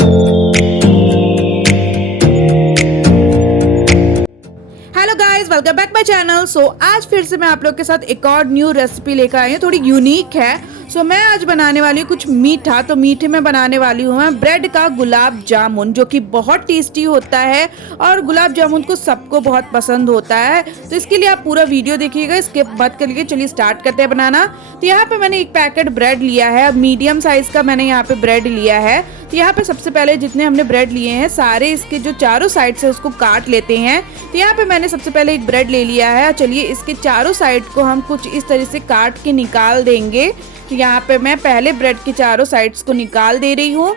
Hello guys, welcome back my channel. आज फिर से मैं आप लोग के साथ एक और न्यू रेसिपी लेकर आई हूँ, थोड़ी यूनिक है। मैं आज बनाने वाली हूँ कुछ मीठा। तो मीठे में बनाने वाली हूँ मैं ब्रेड का गुलाब जामुन, जो कि बहुत टेस्टी होता है और गुलाब जामुन को सबको बहुत पसंद होता है। तो इसके लिए आप पूरा वीडियो देखिएगा, स्किप मत करिए। चलिए स्टार्ट करते हैं बनाना। तो यहाँ पे मैंने एक पैकेट ब्रेड लिया है, मीडियम साइज का मैंने यहाँ पे ब्रेड लिया है। तो यहाँ पे सबसे पहले जितने हमने ब्रेड लिए हैं सारे इसके जो चारों साइड से उसको काट लेते हैं। तो यहाँ पे मैंने सबसे पहले एक ब्रेड ले लिया है। चलिए इसके चारों साइड को हम कुछ इस तरह से काट के निकाल देंगे। तो यहाँ पे मैं पहले ब्रेड के चारों साइड्स को निकाल दे रही हूँ।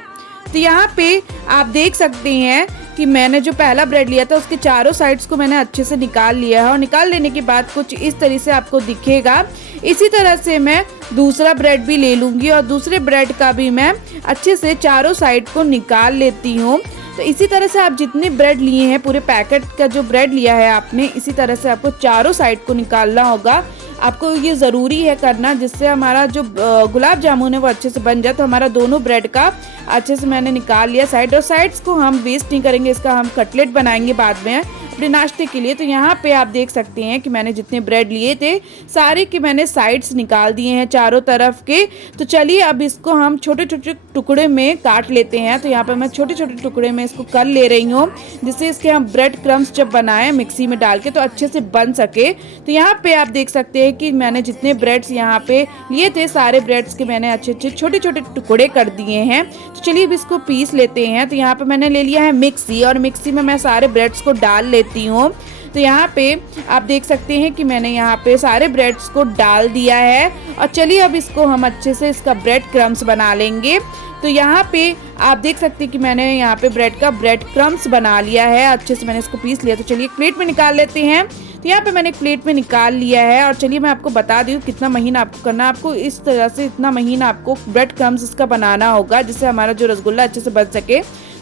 तो यहाँ पे आप देख सकते हैं कि मैंने जो पहला ब्रेड लिया था उसके चारों साइड्स को मैंने अच्छे से निकाल लिया है, और निकाल लेने के बाद कुछ इस तरह से आपको दिखेगा। इसी तरह से मैं दूसरा ब्रेड भी ले लूँगी और दूसरे ब्रेड का भी मैं अच्छे से चारों साइड को निकाल लेती हूँ। तो इसी तरह से आप जितने ब्रेड लिए हैं, पूरे पैकेट का जो ब्रेड लिया है आपने, इसी तरह से आपको चारों साइड को निकालना होगा। आपको ये ज़रूरी है करना, जिससे हमारा जो गुलाब जामुन है वो अच्छे से बन जाए। तो हमारा दोनों ब्रेड का अच्छे से मैंने निकाल लिया साइड, और साइड्स को हम वेस्ट नहीं करेंगे, इसका हम कटलेट बनाएंगे बाद में अपने नाश्ते के लिए। तो यहाँ पे आप देख सकते हैं कि मैंने जितने ब्रेड लिए थे सारे के मैंने साइड्स निकाल दिए हैं चारों तरफ के। तो चलिए अब इसको हम छोटे छोटे टुकड़े में काट लेते हैं। तो यहाँ पे मैं छोटे छोटे टुकड़े में इसको कर ले रही हूँ, जिससे इसके हम ब्रेड क्रम्स जब बनाएं मिक्सी में डाल के तो अच्छे से बन सके। तो यहाँ पे आप देख सकते हैं कि मैंने जितने ब्रेड्स यहाँ पे लिए थे सारे ब्रेड्स के मैंने अच्छे अच्छे छोटे छोटे टुकड़े कर दिए हैं। तो चलिए अब इसको पीस लेते हैं। तो यहाँ पे मैंने ले लिया है मिक्सी, और मिक्सी में मैं सारे ब्रेड्स को डाल लेती हूँ। तो यहाँ पे आप देख सकते हैं कि मैंने यहाँ पे सारे ब्रेड्स को डाल दिया है, और चलिए अब इसको हम अच्छे से इसका ब्रेड क्रम्स बना लेंगे। तो यहाँ पे आप देख सकते हैं कि मैंने यहाँ पे ब्रेड का ब्रेड क्रम्स बना लिया है, अच्छे से मैंने इसको पीस लिया। तो चलिए एक प्लेट में निकाल लेते हैं। तो यहाँ पे मैंने एक प्लेट में निकाल लिया है, और चलिए मैं आपको बता दूँ कितना महीन आपको करना है। आपको इस तरह से इतना महीन आपको ब्रेड क्रम्स इसका बनाना होगा, जिससे हमारा जो रसगुल्ला अच्छे से बन सके।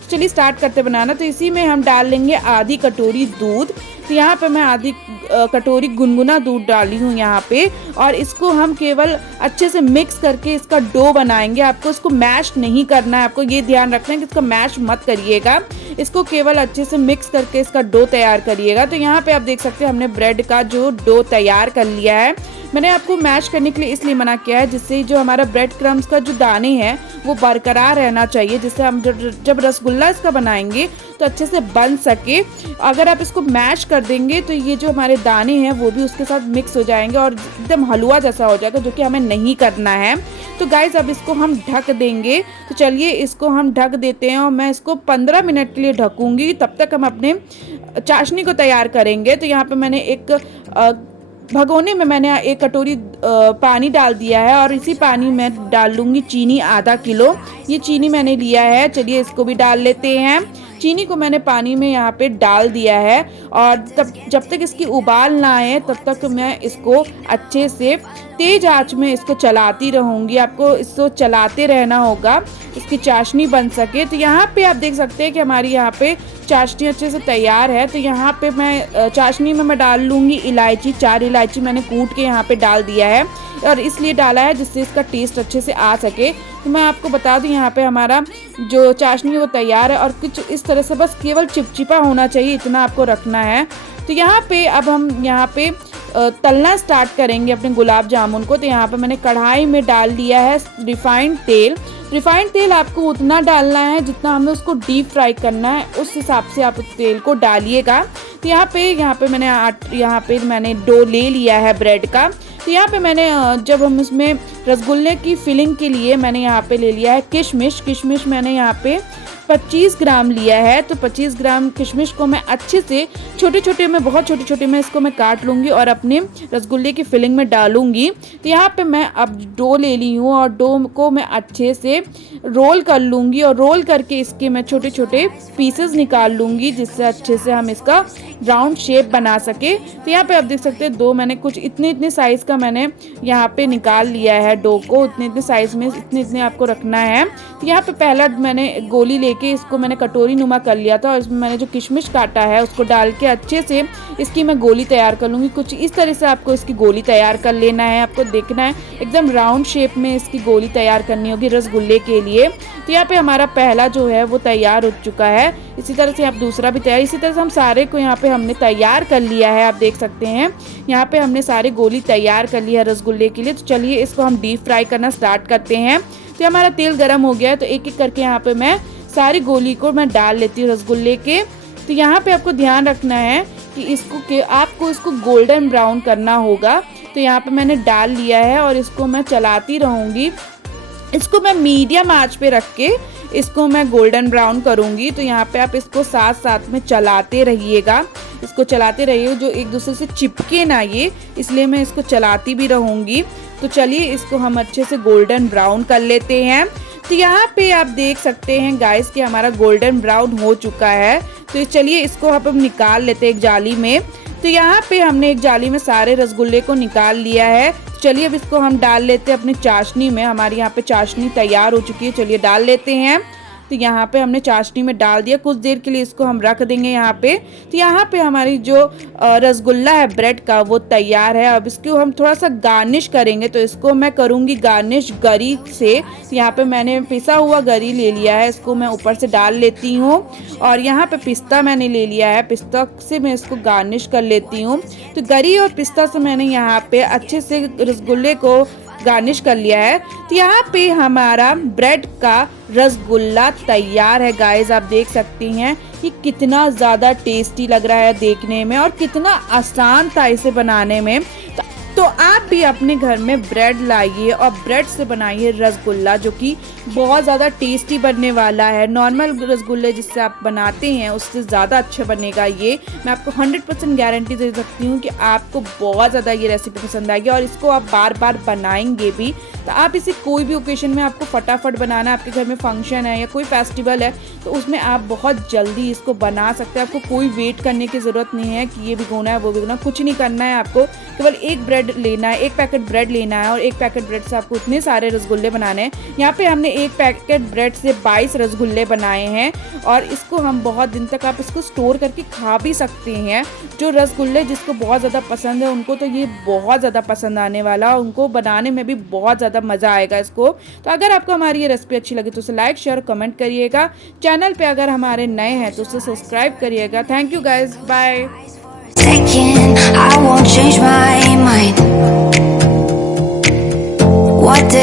चलिए स्टार्ट करते बनाना। तो इसी में हम डाल लेंगे आधी कटोरी दूध। तो यहाँ पे मैं आधी कटोरी गुनगुना दूध डाली हूँ यहाँ पे, और इसको हम केवल अच्छे से मिक्स करके इसका डो बनाएंगे। आपको इसको मैश नहीं करना है, आपको ये ध्यान रखना है कि इसका मैश मत करिएगा, इसको केवल अच्छे से मिक्स करके इसका डो तैयार करिएगा। तो यहाँ पे आप देख सकते हैं हमने ब्रेड का जो डो तैयार कर लिया है। मैंने आपको मैश करने के लिए इसलिए मना किया है, जिससे जो हमारा ब्रेड क्रम्स का जो दाने हैं वो बरकरार रहना चाहिए, जिससे हम जब रसगुल्ला इसका बनाएंगे तो अच्छे से बन सके। अगर आप इसको मैश कर देंगे तो ये जो हमारे दाने हैं वो भी उसके साथ मिक्स हो जाएंगे और एकदम हलवा जैसा हो जाएगा, जो कि हमें नहीं करना है। तो गाइज अब इसको हम ढक देंगे। तो चलिए इसको हम ढक देते हैं, और मैं इसको 15 मिनट के लिए ढकूंगी। तब तक हम अपने चाशनी को तैयार करेंगे। तो यहाँ पे मैंने एक भगोने में मैंने एक कटोरी पानी डाल दिया है, और इसी पानी में डाल लूँगी चीनी आधा किलो। ये चीनी मैंने लिया है, चलिए इसको भी डाल लेते हैं। चीनी को मैंने पानी में यहाँ पे डाल दिया है, और तब जब तक इसकी उबाल ना आए तब तक मैं इसको अच्छे से तेज आंच में इसको चलाती रहूँगी। आपको इसको चलाते रहना होगा, इसकी चाशनी बन सके। तो यहाँ पे आप देख सकते हैं कि हमारी यहाँ पे चाशनी अच्छे से तैयार है। तो यहाँ पे मैं चाशनी में मैं डाल लूँगी इलायची। 4 इलायची मैंने कूट के यहाँ पे डाल दिया है, और इसलिए डाला है जिससे इसका टेस्ट अच्छे से आ सके। तो मैं आपको बता दूं यहाँ पे हमारा जो चाशनी है वो तैयार है, और कुछ इस तरह से बस केवल चिपचिपा होना चाहिए, इतना आपको रखना है। तो यहाँ पे अब हम यहाँ पे तलना स्टार्ट करेंगे अपने गुलाब जामुन को। तो यहाँ पे मैंने कढ़ाई में डाल दिया है रिफाइंड तेल। रिफाइंड तेल आपको उतना डालना है जितना हमें उसको डीप फ्राई करना है, उस हिसाब से आप तेल को डालिएगा। तो यहाँ पे मैंने डो ले लिया है ब्रेड का। तो यहाँ पे मैंने जब हम इसमें रसगुल्ले की फिलिंग के लिए मैंने यहाँ पे ले लिया है किशमिश। किशमिश मैंने यहाँ पे 25 ग्राम लिया है। तो 25 ग्राम किशमिश को मैं अच्छे से छोटे छोटे में, बहुत छोटे छोटे में इसको मैं काट लूँगी और अपने रसगुल्ले की फिलिंग में डालूँगी। तो यहाँ पे मैं अब डो ले ली हूँ, और डो को मैं अच्छे से रोल कर लूँगी, और रोल करके इसके मैं छोटे छोटे पीसेस निकाल लूँगी, जिससे अच्छे से हम इसका राउंड शेप बना सके। तो यहाँ पे आप देख सकते हैं दो मैंने कुछ इतने साइज़ का मैंने यहाँ पे निकाल लिया है डो को। इतने साइज़ में इतने आपको रखना है। तो यहाँ पे पहला मैंने गोली लेके लेके इसको मैंने कटोरी नुमा कर लिया था और इसमें मैंने जो किशमिश काटा है उसको डाल के अच्छे से इसकी मैं गोली तैयार कर लूँगी। कुछ इस तरह से आपको इसकी गोली तैयार कर लेना है। आपको देखना है एकदम राउंड शेप में इसकी गोली तैयार करनी होगी रसगुल्ले के लिए। तो यहाँ पे हमारा पहला जो है वो तैयार हो चुका है। इसी तरह से आप दूसरा भी तैयार, इसी तरह से हम सारे को यहाँ पे हमने तैयार कर लिया है। आप देख सकते हैं यहाँ पे हमने सारी गोली तैयार कर लिया है रसगुल्ले के लिए। तो चलिए इसको हम डीप फ्राई करना स्टार्ट करते हैं। तो हमारा तेल गर्म हो गया है, तो एक एक करके यहाँ पे मैं सारी गोली को मैं डाल लेती हूँ रसगुल्ले के। तो यहाँ पे आपको ध्यान रखना है कि आपको इसको गोल्डन ब्राउन करना होगा। तो यहाँ पे मैंने डाल लिया है और इसको मैं चलाती रहूँगी। इसको मैं मीडियम आंच पे रख के इसको मैं गोल्डन ब्राउन करूँगी। तो यहाँ पे आप इसको साथ साथ में चलाते रहिएगा, इसको चलाते रहिए जो एक दूसरे से चिपके ना ये, इसलिए मैं इसको चलाती भी रहूँगी। तो चलिए इसको हम अच्छे से गोल्डन ब्राउन कर लेते हैं। तो यहाँ पे आप देख सकते हैं गाइस कि हमारा गोल्डन ब्राउन हो चुका है। तो चलिए इसको हम निकाल लेते हैं एक जाली में। तो यहाँ पे हमने एक जाली में सारे रसगुल्ले को निकाल लिया है। चलिए अब इसको हम डाल लेते हैं अपनी चाशनी में। हमारी यहाँ पे चाशनी तैयार हो चुकी है, चलिए डाल लेते हैं। तो यहाँ पे हमने चाशनी में डाल दिया, कुछ देर के लिए इसको हम रख देंगे यहाँ पे। तो यहाँ पे हमारी जो रसगुल्ला है ब्रेड का वो तैयार है। अब इसको हम थोड़ा सा गार्निश करेंगे, तो इसको मैं करूँगी गार्निश गरी से। यहाँ पे मैंने पिसा हुआ गरी ले लिया है, इसको मैं ऊपर से डाल लेती हूँ। और यहाँ पे पिस्ता मैंने ले लिया है, पिस्ता से मैं इसको गार्निश कर लेती हूँ। तो गरी और पिस्ता से मैंने यहाँ पे अच्छे से रसगुल्ले को गार्निश कर लिया है। तो यहाँ पे हमारा ब्रेड का रसगुल्ला तैयार है गाइस। आप देख सकती हैं कि कितना ज़्यादा टेस्टी लग रहा है देखने में और कितना आसान था इसे बनाने में। तो आप भी अपने घर में ब्रेड लाइए और ब्रेड से बनाइए रसगुल्ला, जो कि बहुत ज़्यादा टेस्टी बनने वाला है। नॉर्मल रसगुल्ले जिससे आप बनाते हैं उससे ज़्यादा अच्छा बनेगा ये। मैं आपको 100% गारंटी दे सकती हूँ कि आपको बहुत ज़्यादा ये रेसिपी पसंद आएगी और इसको आप बार बार बनाएंगे भी। तो आप इसे कोई भी ओकेशन में आपको फटाफट बनाना, आपके घर में फंक्शन है या कोई फेस्टिवल है तो उसमें आप बहुत जल्दी इसको बना सकते हैं। आपको कोई वेट करने की ज़रूरत नहीं है कि ये भिगोना है वो भिगोना, कुछ नहीं करना है। आपको केवल एक ब्रेड लेना है, एक पैकेट ब्रेड लेना है और एक पैकेट ब्रेड से आपको इतने सारे रसगुल्ले बनाने हैं। यहाँ पे हमने एक पैकेट ब्रेड से 22 रसगुल्ले बनाए हैं और इसको हम बहुत दिन तक आप इसको स्टोर करके खा भी सकते हैं। जो रसगुल्ले जिसको बहुत ज़्यादा पसंद है उनको तो ये बहुत ज़्यादा पसंद आने वाला, उनको बनाने में भी बहुत ज़्यादा मज़ा आएगा इसको। तो अगर आपको हमारी ये रेसिपी अच्छी लगी तो उसे लाइक शेयर कमेंट करिएगा। चैनल पे अगर हमारे नए हैं तो उसे सब्सक्राइब करिएगा। Thank you guys, bye. I won't change my mind. What